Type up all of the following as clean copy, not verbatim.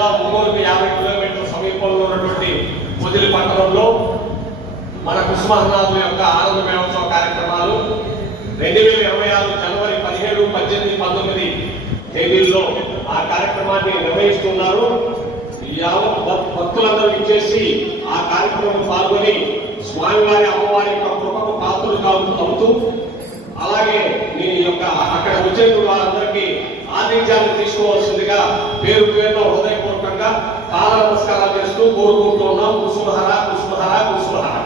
జిల్లా ఒంగోలుకు 50 కిలోమీటర్ల సమీపంలో ఉన్నటువంటి పొదిలి పట్టణంలో మన కుసుమహనాథుల యొక్క ఆనంద మహోత్సవ కార్యక్రమాలు 2026 జనవరి 17, 18, 19 తేదీల్లో ఆ కార్యక్రమాన్ని నిర్వహిస్తున్నారు. భక్తులందరూ ఇచ్చేసి ఆ కార్యక్రమంలో పాల్గొని స్వామివారి అమ్మవారి యొక్క కృపకు పాత్రలు అవుతూ అలాగే మీ యొక్క అక్కడ వచ్చేటువంటి వారందరికీ ఆతిథ్యాన్ని తీసుకోవాల్సిందిగా పేరు పేరులో హృదయపూర్వకంగా పాద నమస్కారాలు చేస్తూ కోరుకుంటున్నాం. కుసుమహర కుసుమహర కుసుమహర.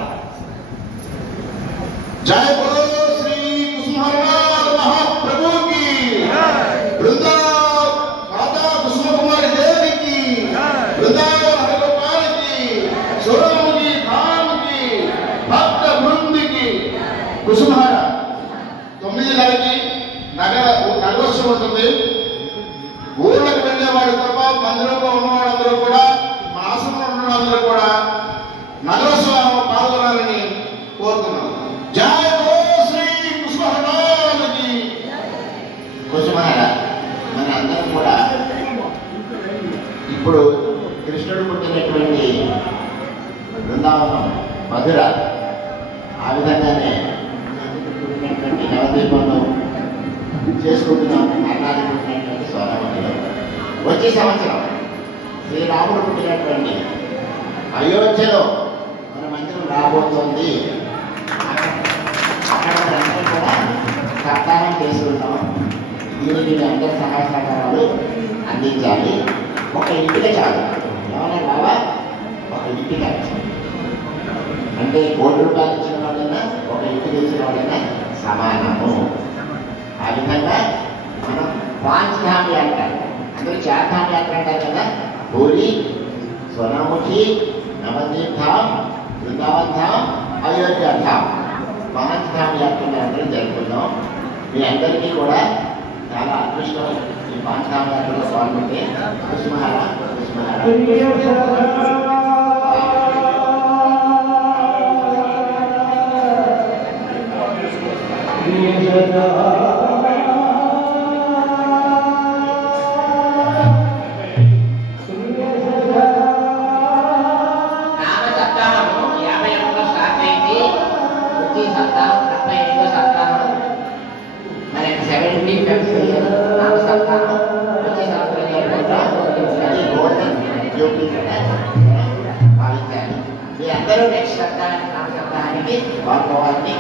జయ బోలో శ్రీ కుసుమహరనాథ మహాప్రభు కి బృందావన్ మాతా కుసుమ కుమారి దేవి కి బృందావన్ హరిగోపాల్ కి సోరముఖి ధామ్ కి భక్త బృంది కి. కుసుమహర 9 నగరోత్సవం ఉంటుంది. ఊళ్ళకి వెళ్ళేవాడు తప్ప మందిరంలో ఉన్నవాళ్ళందరూ కూడా మన ఆశ్రమంలో ఉన్న వాళ్ళందరూ కూడా నగరోత్సవంలో పాల్గొనాలని కోరుతున్నాం. జయ బోలో శ్రీ కుసుమహరనాథకి. కుసుమహర మన అందరం కూడా ఇప్పుడు కృష్ణుడు పుట్టినటువంటి బృందావనం మధుర ఆ విధంగానే పుట్టినటువంటి నవదీపంలో చేసుకుంటున్నాం. అన్నాది పుట్టినటువంటి స్వర్ణమందిలో వచ్చే సంవత్సరం శ్రీరాముడు పుట్టినటువంటి అయోధ్యలో మన మందిరం రాబోతోంది. అక్కడ అందరూ కూడా సత్కారం చేసుకుంటాం. దీనికి మీ అందరి సహాయ సహకారాలు అందించాలి. ఒక ఇంటికి చాలు. ఏమన్నా బాబా ఒక ఇంటికి అంటే ₹1 ఇచ్చిన వాళ్ళైనా ఒక ఇంటికి ఇచ్చిన వాళ్ళైనా సమానము. ఆ విధంగా మనం 5 ధామ్ యాత్ర అందరూ 4 ధామ్ యాత్ర అంటారు కదా. పూరి, స్వర్ణముఖి, నవదీప్ ధామ్, బృందావన్ ధామ్, అయోధ్య ధామ్ 5 ధామ్ యాత్రలు అందరం జరుపుకుందాం. మీ అందరికీ కూడా చాలా అదృష్టం ఈ 5 ధామ్ యాత్రలో పాల్గొంటే. కుసుమహర కుసుమహర. మీ అందరూ నెక్స్ట్ సప్తాహానికి వాడుకోవాలని